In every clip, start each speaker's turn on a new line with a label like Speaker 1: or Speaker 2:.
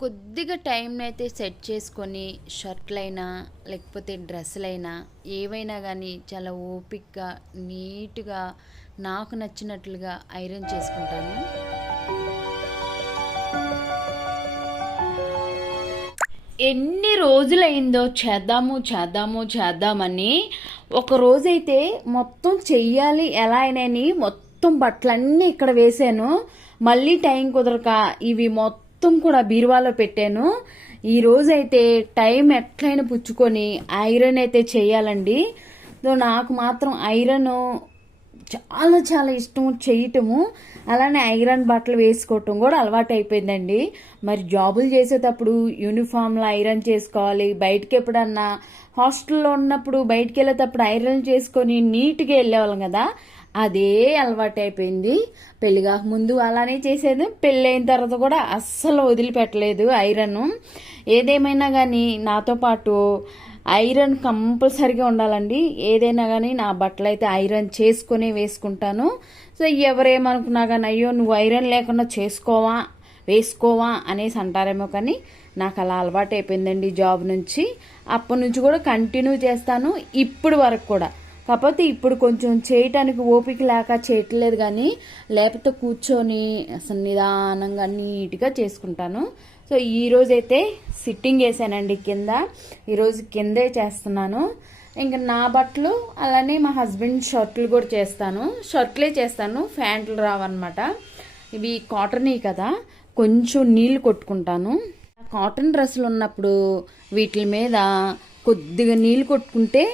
Speaker 1: కొద్దిగా టైంని అయితే సెట్ చేసుకొని షర్ట్లైనా లేకపోతే డ్రెస్సులైనా ఏవైనా కానీ చాలా ఓపిక్గా నీట్గా నాకు నచ్చినట్లుగా ఐరన్ చేసుకుంటాను. ఎన్ని రోజులైందో చేద్దాము చేద్దాము చేద్దామని ఒక రోజైతే మొత్తం చెయ్యాలి ఎలా అయినని మొత్తం బట్టలన్నీ ఇక్కడ వేసాను మళ్ళీ టైం కుదరక ఇవి మొత్తం మొత్తం కూడా బీరువాలో పెట్టాను. ఈ రోజైతే టైం ఎట్లయినా పుచ్చుకొని ఐరన్ అయితే చేయాలండి. సో నాకు మాత్రం ఐరన్ చాలా చాలా ఇష్టం చేయటము. అలానే ఐరన్ బట్టలు వేసుకోవటం కూడా అలవాటు అయిపోయిందండి. మరి జాబులు చేసేటప్పుడు యూనిఫామ్లో ఐరన్ చేసుకోవాలి. బయటకి ఎప్పుడన్నా హాస్టల్లో ఉన్నప్పుడు బయటకు వెళ్ళేటప్పుడు ఐరన్ చేసుకొని నీట్గా వెళ్ళేవాళ్ళం కదా. అదే అలవాటు అయిపోయింది పెళ్ళి ముందు అలానే చేసేది. పెళ్ళి అయిన తర్వాత కూడా అస్సలు వదిలిపెట్టలేదు ఐరన్. ఏదేమైనా కానీ నాతో పాటు ఐరన్ కంపల్సరిగా ఉండాలండి. ఏదైనా కానీ నా బట్టలు అయితే ఐరన్ చేసుకునే వేసుకుంటాను. సో ఎవరేమనుకున్నా కానీ అయ్యో నువ్వు ఐరన్ లేకుండా చేసుకోవా వేసుకోవా అనేసి అంటారేమో కానీ నాకు అలా అలవాటు అయిపోయిందండి జాబ్ నుంచి. అప్పటి నుంచి కూడా కంటిన్యూ చేస్తాను. ఇప్పుడు వరకు కూడా. కాకపోతే ఇప్పుడు కొంచెం చేయటానికి ఓపిక లేక చేయట్లేదు కానీ లేకపోతే కూర్చొని అసలు నిదానంగా నీట్గా చేసుకుంటాను. సో ఈరోజైతే సిట్టింగ్ వేసానండి కింద. ఈరోజు కిందే చేస్తున్నాను. ఇంకా నా బట్టలు అలానే మా హస్బెండ్ షర్ట్లు కూడా చేస్తాను. షర్ట్లే చేస్తాను ఫ్యాంట్లు రావన్నమాట. ఇవి కాటనే కదా కొంచెం నీళ్ళు కొట్టుకుంటాను. కాటన్ డ్రెస్సులు ఉన్నప్పుడు వీటి మీద కొద్దిగా నీళ్ళు కొట్టుకుంటే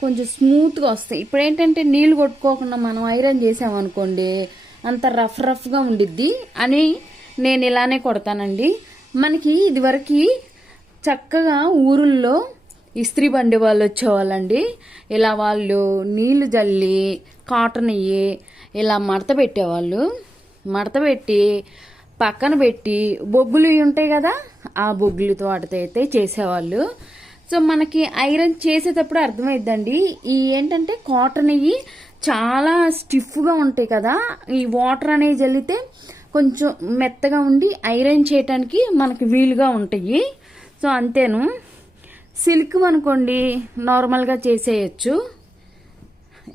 Speaker 1: కొంచెం స్మూత్గా వస్తాయి. ఇప్పుడు ఏంటంటే నీళ్ళు కొట్టుకోకుండా మనం ఐరన్ చేసామనుకోండి అంత రఫ్ రఫ్గా ఉండిద్ది అని నేను ఇలానే కొడతానండి. మనకి ఇదివరకు చక్కగా ఊరుల్లో ఇస్త్రీ బండి వాళ్ళు వచ్చేవాళ్ళండి. ఇలా వాళ్ళు నీళ్ళు జల్లి కాటన్ ఇయ్యి ఇలా మడత పెట్టేవాళ్ళు. మడత పెట్టి పక్కన పెట్టి బొగ్గులు ఉంటాయి కదా ఆ బొగ్గులతో వాటితో అయితే చేసేవాళ్ళు. సో మనకి ఐరన్ చేసేటప్పుడు అర్థమైద్దండి. ఈ ఏంటంటే కాటన్ ఇవి చాలా స్టిఫ్గా ఉంటాయి కదా. ఈ వాటర్ అనేవి జల్లితే కొంచెం మెత్తగా ఉండి ఐరన్ చేయటానికి మనకి వీలుగా ఉంటాయి. సో అంతేను. సిల్క్ అనుకోండి నార్మల్గా చేసేయచ్చు.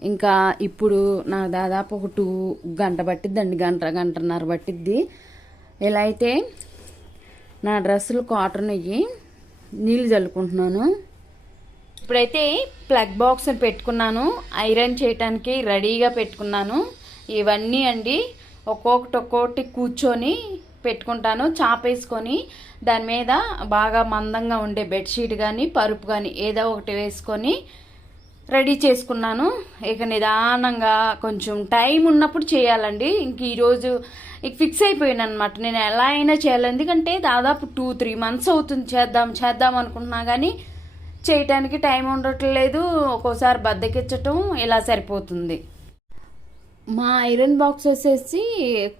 Speaker 1: ఇంకా ఇప్పుడు నా దాదాపు ఒక టూ గంట పట్టిద్దండి గంట గంటన్నర పట్టిద్ది. ఇలా అయితే నా డ్రెస్సులు కాటన్ అయ్యి నీళ్ళు చల్లుకుంటున్నాను. ఇప్పుడైతే ప్లగ్ బాక్స్ పెట్టుకున్నాను. ఐరన్ చేయటానికి రెడీగా పెట్టుకున్నాను. ఇవన్నీ అండి ఒక్కొక్కటి ఒక్కొక్కటి కూర్చొని పెట్టుకుంటాను. చాపేసుకొని దాని మీద బాగా మందంగా ఉండే బెడ్షీట్ కానీ పరుపు కానీ ఏదో ఒకటి వేసుకొని రెడీ చేసుకున్నాను. ఇక నిదానంగా కొంచెం టైం ఉన్నప్పుడు చేయాలండి. ఇంక ఈరోజు ఇక ఫిక్స్ అయిపోయాను అనమాట నేను ఎలా అయినా చేయాలి. ఎందుకంటే దాదాపు టూ త్రీ మంత్స్ అవుతుంది. చేద్దాం చేద్దాం అనుకుంటున్నా కానీ చేయటానికి టైం ఉండట్లేదు. ఒక్కోసారి బద్దకిచ్చటం ఇలా సరిపోతుంది. మా ఐరన్ బాక్స్ వచ్చేసి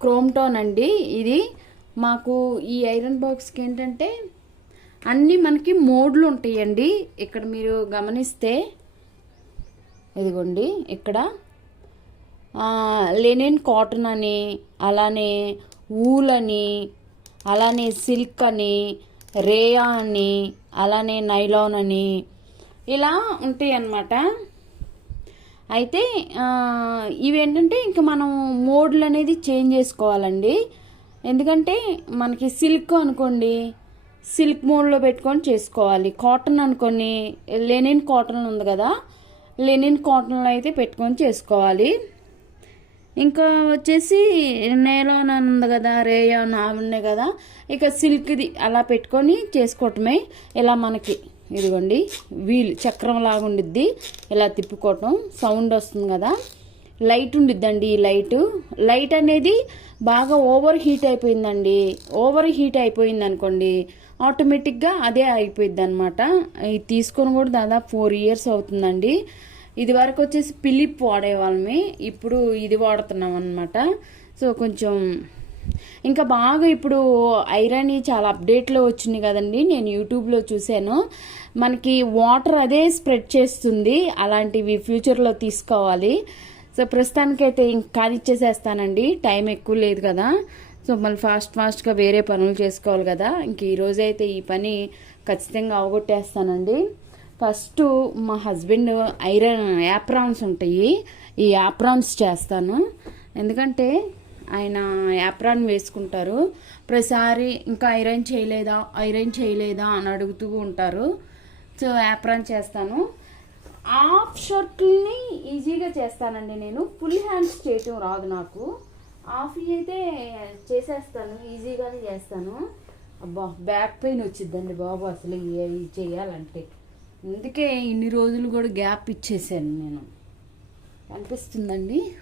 Speaker 1: క్రోమ్టోన్ అండి. ఇది మాకు ఈ ఐరన్ బాక్స్కి ఏంటంటే అన్నీ మనకి మోడ్లు ఉంటాయండి. ఇక్కడ మీరు గమనిస్తే ఇదిగోండి. ఇక్కడ లెనిన్ కాటన్ అని అలానే ఊల్ అని అలానే సిల్క్ అని రేయా అని అలానే నైలాన్ అని ఇలా ఉంటాయి అన్నమాట అయితే ఇవేంటంటే ఇంకా మనం మోడ్లు అనేది చేంజ్ చేసుకోవాలండి. ఎందుకంటే మనకి సిల్క్ అనుకోండి సిల్క్ మోడ్లో పెట్టుకొని చేసుకోవాలి. కాటన్ అనుకోని లెనిన్ కాటన్ ఉంది కదా లెనిన్ కాటన్లో అయితే పెట్టుకొని చేసుకోవాలి. ఇంకా వచ్చేసి నేలోన్ ఉంది కదా రేయాన్ ఉన్నాయి కదా ఇక సిల్క్ది అలా పెట్టుకొని చేసుకోవటమే. ఇలా మనకి ఇదిగోండి వీల్ చక్రం లాగా ఉండిద్ది. ఇలా తిప్పుకోవటం సౌండ్ వస్తుంది కదా. లైట్ ఉండిద్దండి ఈ లైట్ లైట్ అనేది బాగా ఓవర్ హీట్ అయిపోయిందండి. ఓవర్ హీట్ అయిపోయింది అనుకోండి ఆటోమేటిక్గా అదే అయిపోయింది అనమాట ఇది తీసుకొని కూడా దాదాపు ఫోర్ ఇయర్స్ అవుతుందండి. ఇది వరకు వచ్చేసి పిలిప్ వాడేవాళ్ళమే. ఇప్పుడు ఇది వాడుతున్నాం అనమాట సో కొంచెం ఇంకా బాగా ఇప్పుడు ఐరన్ చాలా అప్డేట్లో వచ్చింది కదండి. నేను యూట్యూబ్లో చూశాను. మనకి వాటర్ అదే స్ప్రెడ్ చేస్తుంది. అలాంటివి ఫ్యూచర్లో తీసుకోవాలి. సో ప్రస్తుతానికైతే ఇంకా ఇచ్చేసేస్తానండి టైం ఎక్కువ లేదు కదా. సో మళ్ళీ ఫాస్ట్ ఫాస్ట్గా వేరే పనులు చేసుకోవాలి కదా. ఇంక ఈరోజైతే ఈ పని ఖచ్చితంగా అవగొట్టేస్తానండి. ఫస్ట్ మా హస్బెండ్ ఐరన్ యాప్రాన్స్ ఉంటాయి. ఈ యాప్రాన్స్ చేస్తాను. ఎందుకంటే ఆయన యాప్రాన్ వేసుకుంటారు. ప్రతిసారి ఇంకా ఐరన్ చేయలేదా ఐరన్ చేయలేదా అని అడుగుతూ ఉంటారు. సో యాప్రాన్ చేస్తాను. హాఫ్ షర్ట్ని ఈజీగా చేస్తానండి నేను. ఫుల్ హ్యాండ్స్ చేయటం రాదు నాకు. హాఫ్ అయితే చేసేస్తాను. ఈజీగానే చేస్తాను. అబ్బా బ్యాక్ పెయిన్ వచ్చిందండి బాబు. అసలు ఇవి చేయాలంటే. అందుకే ఇన్ని రోజులు కూడా గ్యాప్ ఇచ్చేసాను నేను. అనిపిస్తుందండి?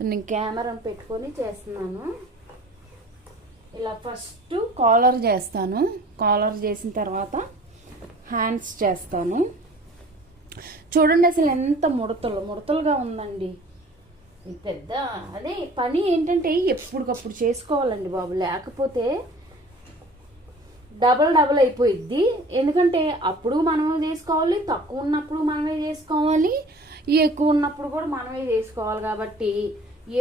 Speaker 1: నేను కెమెరా పెట్టుకొని చేస్తున్నాను. ఇలా ఫస్ట్ కాలర్ చేస్తాను. కాలర్ చేసిన తర్వాత హ్యాండ్స్ చేస్తాను. చూడండి అసలు ఎంత ముడతలు ముడతలుగా ఉందండి. పెద్ద అదే పని ఏంటంటే ఎప్పటికప్పుడు చేసుకోవాలండి బాబు. లేకపోతే డబల్ డబల్ అయిపోయిద్ది. ఎందుకంటే అప్పుడు మనమే చేసుకోవాలి తక్కువ ఉన్నప్పుడు మనమే చేసుకోవాలి ఎక్కువ ఉన్నప్పుడు కూడా మనమే చేసుకోవాలి కాబట్టి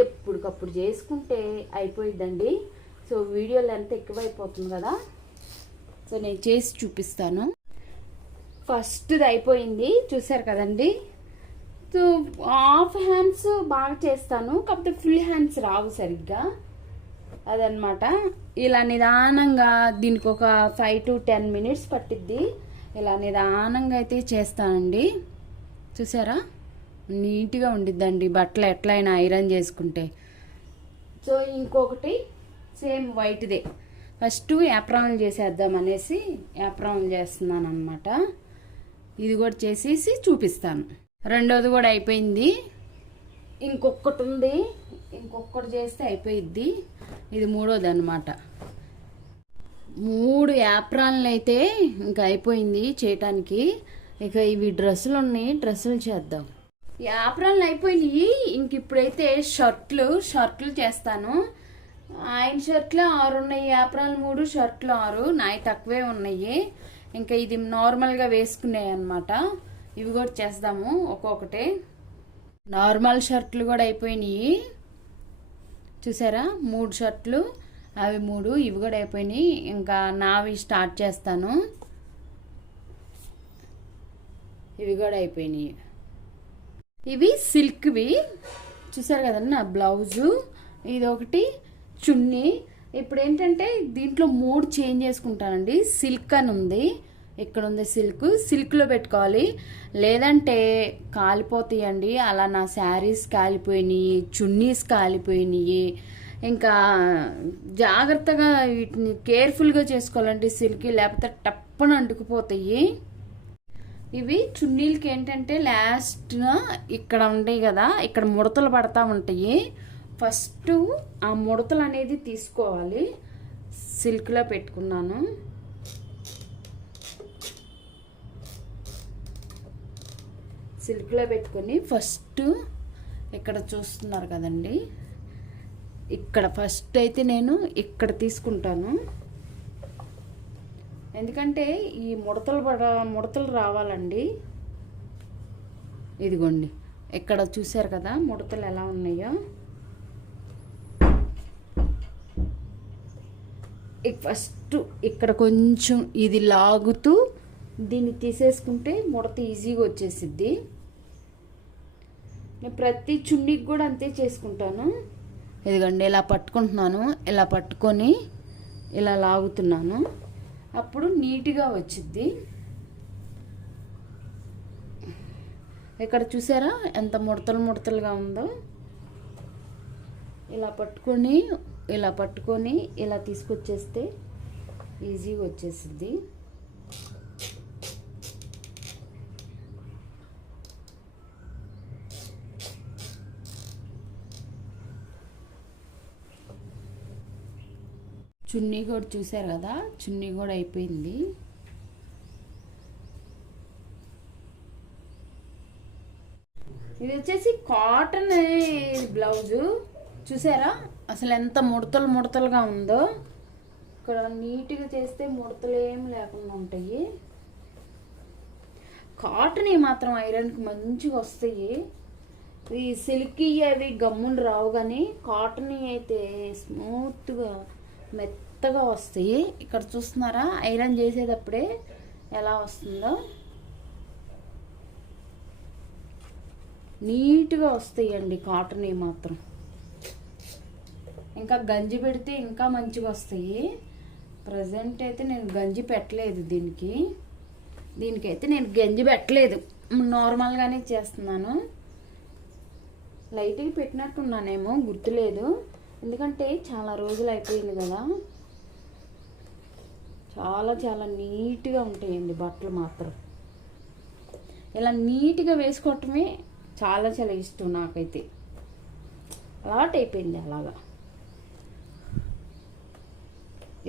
Speaker 1: ఎప్పటికప్పుడు చేసుకుంటే అయిపోయిద్దండి. సో వీడియో లెంత్ ఎక్కువైపోతుంది కదా. సో నేను చేసి చూపిస్తాను. ఫస్ట్ది అయిపోయింది చూసారు కదండి. సో హాఫ్ హ్యాండ్స్ బాగా చేస్తాను కాకపోతే ఫుల్ హ్యాండ్స్ రావు సరిగ్గా. అదనమాట. ఇలా నిదానంగా దీనికి ఒక ఫైవ్ టు టెన్ మినిట్స్ పట్టిద్ది. ఇలా నిదానంగా అయితే చేస్తానండి. చూసారా? నీట్గా ఉండిద్దండి. బట్టలు ఎట్లయినా ఐరన్ చేసుకుంటే. సో ఇంకొకటి సేమ్ వైట్దే. ఫస్ట్ యాప్రాన్లు చేసేద్దాం అనేసి యాప్రాన్లు చేస్తున్నాను అనమాట ఇది కూడా చేసేసి చూపిస్తాను. రెండోది కూడా అయిపోయింది. ఇంకొకటి ఉంది ఇంకొకటి చేస్తే అయిపోయిద్ది. ఇది మూడోది అనమాట మూడు యాప్రాన్లు అయితే ఇంకా అయిపోయింది చేయటానికి. ఇక ఇవి డ్రెస్సులు ఉన్నాయి డ్రెస్సులు చేద్దాం. యాప్రాన్లు అయిపోయినాయి. ఇంక ఇప్పుడైతే షర్ట్లు షర్ట్లు చేస్తాను. ఆయన షర్ట్లు ఆరు ఉన్నాయి యాప్రాన్లు మూడు షర్ట్లు ఆరు. నాయి తక్కువే ఉన్నాయి. ఇంకా ఇది నార్మల్గా వేసుకున్నాయి అనమాట ఇవి కూడా చేస్తాము ఒక్కొక్కటి. నార్మల్ షర్ట్లు కూడా అయిపోయినాయి. చూసారా? మూడు షర్ట్లు అవి మూడు ఇవి కూడా అయిపోయినాయి ఇంకా నావి స్టార్ట్ చేస్తాను. ఇవి కూడా అయిపోయినాయి ఇవి సిల్క్వి. చూసారు కదండి నా బ్లౌజు. ఇది ఒకటి చున్నీ. ఇప్పుడు ఏంటంటే దీంట్లో మూడు చేంజ్ చేసుకుంటానండి. సిల్క్ అని ఉంది ఇక్కడ ఉంది సిల్క్? సిల్క్లో పెట్టుకోవాలి. లేదంటే కాలిపోతాయండి. అలా నా శారీస్ కాలిపోయినాయి చున్నీస్ కాలిపోయినాయి. ఇంకా జాగ్రత్తగా వీటిని కేర్ఫుల్గా చేసుకోవాలండి సిల్క్. లేకపోతే టప్పన అంటుకుపోతాయి. ఇవి చున్నీలకి ఏంటంటే లాస్ట్ ఇక్కడ ఉంటాయి కదా ఇక్కడ ముడతలు పడతా ఉంటాయి. ఫస్ట్ ఆ ముడతలు అనేది తీసుకోవాలి. సిల్క్లో పెట్టుకున్నాను. సిల్క్లో పెట్టుకొని ఫస్ట్ ఇక్కడ చూస్తున్నారు కదండి. ఇక్కడ ఫస్ట్ అయితే నేను ఇక్కడ తీసుకుంటాను. ఎందుకంటే ఈ ముడతలు పడ ముడతలు రావాలండి. ఇదిగోండి ఇక్కడ చూశారు కదా ముడతలు ఎలా ఉన్నాయో. ఫస్ట్ ఇక్కడ కొంచెం ఇది లాగుతూ దీన్ని తీసేసుకుంటే ముడత ఈజీగా వచ్చేసిద్ది. నేను ప్రతి చున్నీకి కూడా అంతే చేసుకుంటాను. ఇదిగోండి ఇలా పట్టుకుంటున్నాను. ఇలా పట్టుకొని ఇలా లాగుతున్నాను. అప్పుడు నీట్గా వచ్చిద్ది. ఇక్కడ చూసారా ఎంత ముడతలు ముడతలుగా ఉందో? ఇలా పట్టుకొని ఇలా పట్టుకొని ఇలా తీసుకొచ్చేస్తే ఈజీగా వచ్చేసిద్ది. చున్నీ కూడా చూసారు కదా? చున్నీ కూడా అయిపోయింది. ఇది వచ్చేసి కాటన్ బ్లౌజు. చూసారా? అసలు ఎంత ముడతలు ముడతలుగా ఉందో. ఇక్కడ నీట్గా చేస్తే ముడతలు ఏమి లేకుండా ఉంటాయి. కాటన్ మాత్రం ఐరన్కి మంచిగా వస్తాయి. ఈ సిల్కీ అవి గమ్మున రావు కానీ కాటన్ అయితే స్మూత్గా మెత్తగా వస్తాయి. ఇక్కడ చూస్తున్నారా? ఐరన్ చేసేటప్పుడే ఎలా వస్తుందో. నీట్గా వస్తాయండి కాటన్ మాత్రం. ఇంకా గంజి పెడితే ఇంకా మంచిగా వస్తాయి. ప్రజెంట్ అయితే నేను గంజి పెట్టలేదు దీనికి. దీనికైతే నేను గంజి పెట్టలేదు. నార్మల్గానే చేస్తున్నాను. లైట్గా పెట్టినట్టున్నానేమో గుర్తులేదు. ఎందుకంటే చాలా రోజులు అయిపోయింది కదా. చాలా చాలా నీట్గా ఉంటాయండి బట్టలు మాత్రం. ఇలా నీట్గా వేసుకోవటమే చాలా చాలా ఇష్టం నాకైతే. అలాట్ అయిపోయింది అలాగా.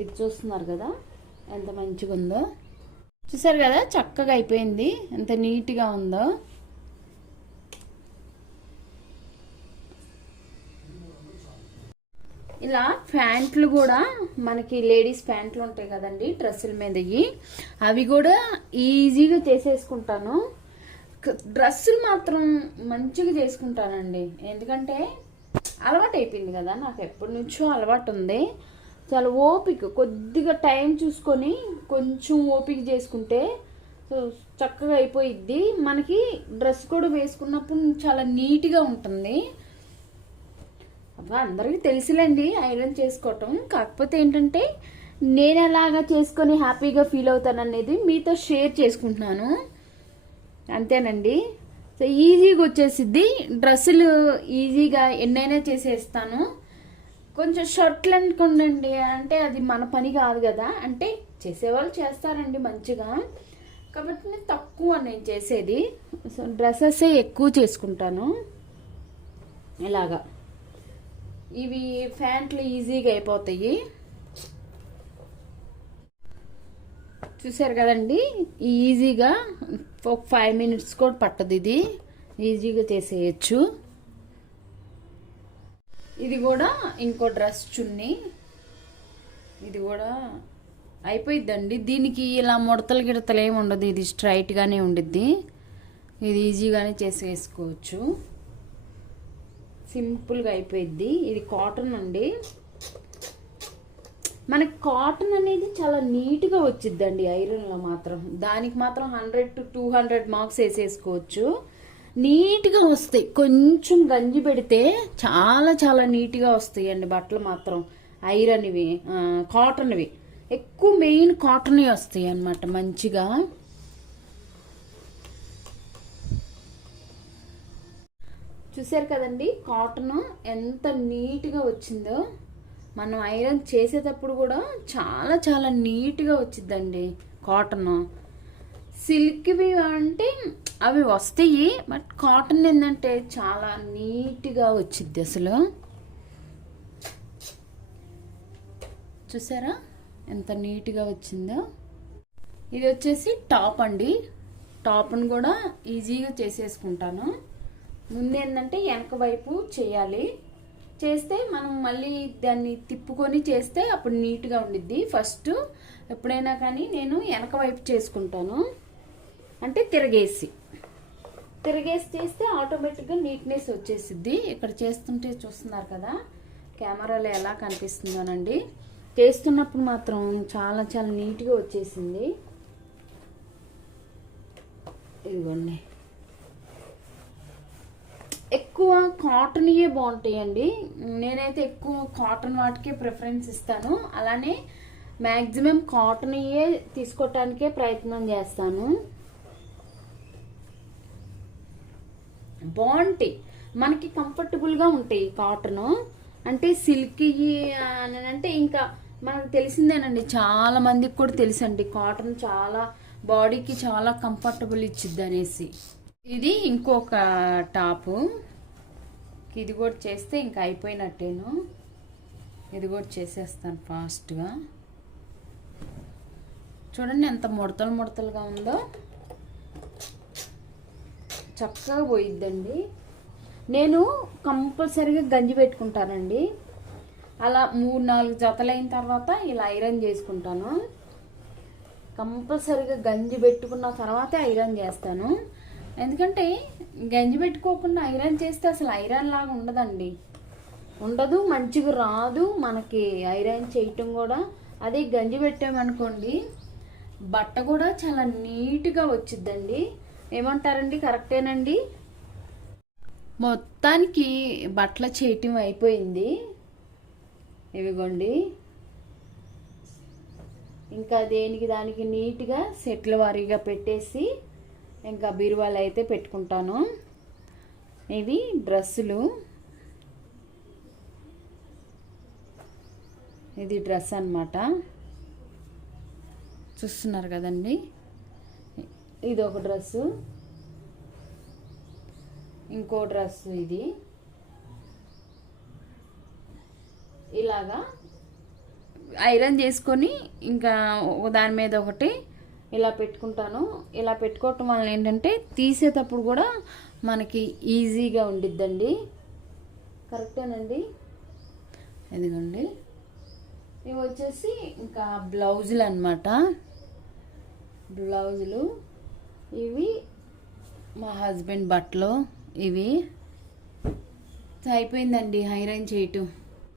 Speaker 1: ఇది చూస్తున్నారు కదా ఎంత మంచిగా ఉందో చూసారు కదా చక్కగా అయిపోయింది. ఎంత నీట్గా ఉందో. ఇలా ప్యాంట్లు కూడా మనకి లేడీస్ ప్యాంట్లు ఉంటాయి కదండి డ్రెస్సుల మీదకి అవి కూడా ఈజీగా చేసేసుకుంటాను. డ్రెస్సులు మాత్రం మంచిగా చేసుకుంటానండి. ఎందుకంటే అలవాటు అయిపోయింది కదా నాకు ఎప్పటి నుంచో అలవాటు ఉంది చాలా ఓపిక కొద్దిగా టైం చూసుకొని కొంచెం ఓపిక చేసుకుంటే చక్కగా అయిపోయిద్ది. మనకి డ్రెస్ కూడా వేసుకున్నప్పుడు చాలా నీట్గా ఉంటుంది. అబ్బా అందరికీ తెలుసులేండి ఐరన్ చేసుకోవటం. కాకపోతే ఏంటంటే నేను ఎలాగా చేసుకొని హ్యాపీగా ఫీల్ అవుతాననేది మీతో షేర్ చేసుకుంటున్నాను. అంతేనండి. సో ఈజీగా వచ్చేసిద్ది. డ్రెస్సులు ఈజీగా ఎన్నైనా చేసేస్తాను. కొంచెం షర్ట్లు అనుకోండి అంటే అది మన పని కాదు కదా. అంటే చేసేవాళ్ళు చేస్తారండి మంచిగా. కాబట్టి నేను తక్కువ నేను చేసేది. సో డ్రెస్సెస్ ఎక్కువ చేసుకుంటాను. ఇలాగా ఇవి ఫ్యాంట్లు ఈజీగా అయిపోతాయి. చూసారు కదండి? ఈజీగా ఒక ఫైవ్ మినిట్స్ కూడా పట్టదు ఇది. ఈజీగా చేసేయచ్చు. ఇది కూడా ఇంకో డ్రెస్ చున్నీ. ఇది కూడా అయిపోయిద్దండి. దీనికి ఇలా ముడతలు గిడతలు ఏమి ఉండదు. ఇది స్ట్రైట్గానే ఉండిద్ది. ఇది ఈజీగానే చేసి వేసుకోవచ్చు సింపుల్గా అయిపోయిద్ది. ఇది కాటన్ అండి. మనకి కాటన్ అనేది చాలా నీట్గా వచ్చిద్దండి ఐరన్లో మాత్రం. దానికి మాత్రం hundred to two hundred marks వేసేసుకోవచ్చు. నీట్గా వస్తాయి. కొంచెం గంజి పెడితే చాలా చాలా నీట్గా వస్తాయండి బట్టలు మాత్రం. ఐరన్వి కాటన్వి. ఎక్కువ మెయిన్ కాటన్వి వస్తాయి అన్నమాట మంచిగా. చూసారు కదండి కాటన్ ఎంత నీట్గా వచ్చిందో. మనం ఐరన్ చేసేటప్పుడు కూడా చాలా చాలా నీట్గా వచ్చిందండి కాటన్. సిల్క్వి అంటే అవి వస్తాయి బట్ కాటన్ ఏంటంటే చాలా నీట్గా వచ్చింది అసలు. చూసారా ఎంత నీట్గా వచ్చిందో. ఇది వచ్చేసి టాప్ అండి. టాప్ను కూడా ఈజీగా చేసేసుకుంటాను. ముందేంటంటే వెనక వైపు చేయాలి. చేస్తే మనం మళ్ళీ దాన్ని తిప్పుకొని చేస్తే అప్పుడు నీట్గా ఉండిద్ది. ఫస్ట్ ఎప్పుడైనా కానీ నేను వెనక వైపు చేసుకుంటాను. అంటే తిరగేసి. తిరగేసి చేస్తే ఆటోమేటిక్గా నీట్నెస్ వచ్చేసిద్ది. ఇక్కడ చేస్తుంటే చూస్తున్నారు కదా కెమెరాలో ఎలా కనిపిస్తుందోనండి. చేస్తున్నప్పుడు మాత్రం చాలా చాలా నీట్గా వచ్చేసింది. ఇదిగోండి. ఎక్కువ కాటన్యే బాగుంటాయండి. నేనైతే ఎక్కువ కాటన్ వాటికే ప్రిఫరెన్స్ ఇస్తాను. అలానే మ్యాక్సిమం కాటన్యే తీసుకోవటానికే ప్రయత్నం చేస్తాను. బాగుంటాయి. మనకి కంఫర్టబుల్గా ఉంటాయి కాటన్. అంటే సిల్కీ అని అంటే ఇంకా మనకు తెలిసిందేనండి చాలా మందికి కూడా తెలుసండి కాటన్ చాలా బాడీకి చాలా కంఫర్టబుల్ ఇచ్చిద్ది అనేసి ఇది ఇంకొక టాపు. ఇది కూడా చేస్తే ఇంకా అయిపోయినట్టేను. ఇది కూడా చేసేస్తాను ఫాస్ట్గా. చూడండి ఎంత ముడతలు ముడతలుగా ఉందో. చక్కగా పోయిద్దండి. నేను కంపల్సరీగా గంజి పెట్టుకుంటానండి. అలా మూడు నాలుగు జతలైన తర్వాత ఇలా ఐరన్ చేసుకుంటాను. కంపల్సరీగా గంజి పెట్టుకున్న తర్వాతే ఐరన్ చేస్తాను. ఎందుకంటే గంజి పెట్టుకోకుండా ఐరన్ చేస్తే అసలు ఐరన్ లాగా ఉండదండి. ఉండదు మంచిగా రాదు మనకి ఐరన్ చేయటం కూడా. అదే గంజి పెట్టామనుకోండి బట్ట కూడా చాలా నీట్గా వచ్చిద్దండి. ఏమంటారండి? కరెక్టేనండి? మొత్తానికి బట్టల చేయటం అయిపోయింది. ఇవిగోండి. ఇంకా దేనికి దానికి నీట్గా సెట్ల వారీగా పెట్టేసి ఇంకా బీరువాలు అయితే పెట్టుకుంటాను. ఇవి డ్రెస్సులు. ఇది డ్రెస్ అన్నమాట. చూస్తున్నారు కదండి? ఇది ఒక డ్రెస్సు. ఇంకో డ్రెస్ ఇది. ఇలాగా ఐరన్ చేసుకొని ఇంకా ఒక దాని మీద ఒకటి ఇలా పెట్టుకుంటాను. ఇలా పెట్టుకోవటం వల్ల ఏంటంటే తీసేటప్పుడు కూడా మనకి ఈజీగా ఉండిద్దండి. కరెక్టేనండి? ఇదిగోండి. ఇవి వచ్చేసి ఇంకా బ్లౌజులు అన్నమాట బ్లౌజులు. ఇవి మా హస్బెండ్ బట్టలు. ఇవి. అయిపోయిందండి ఐరన్ చేయటం.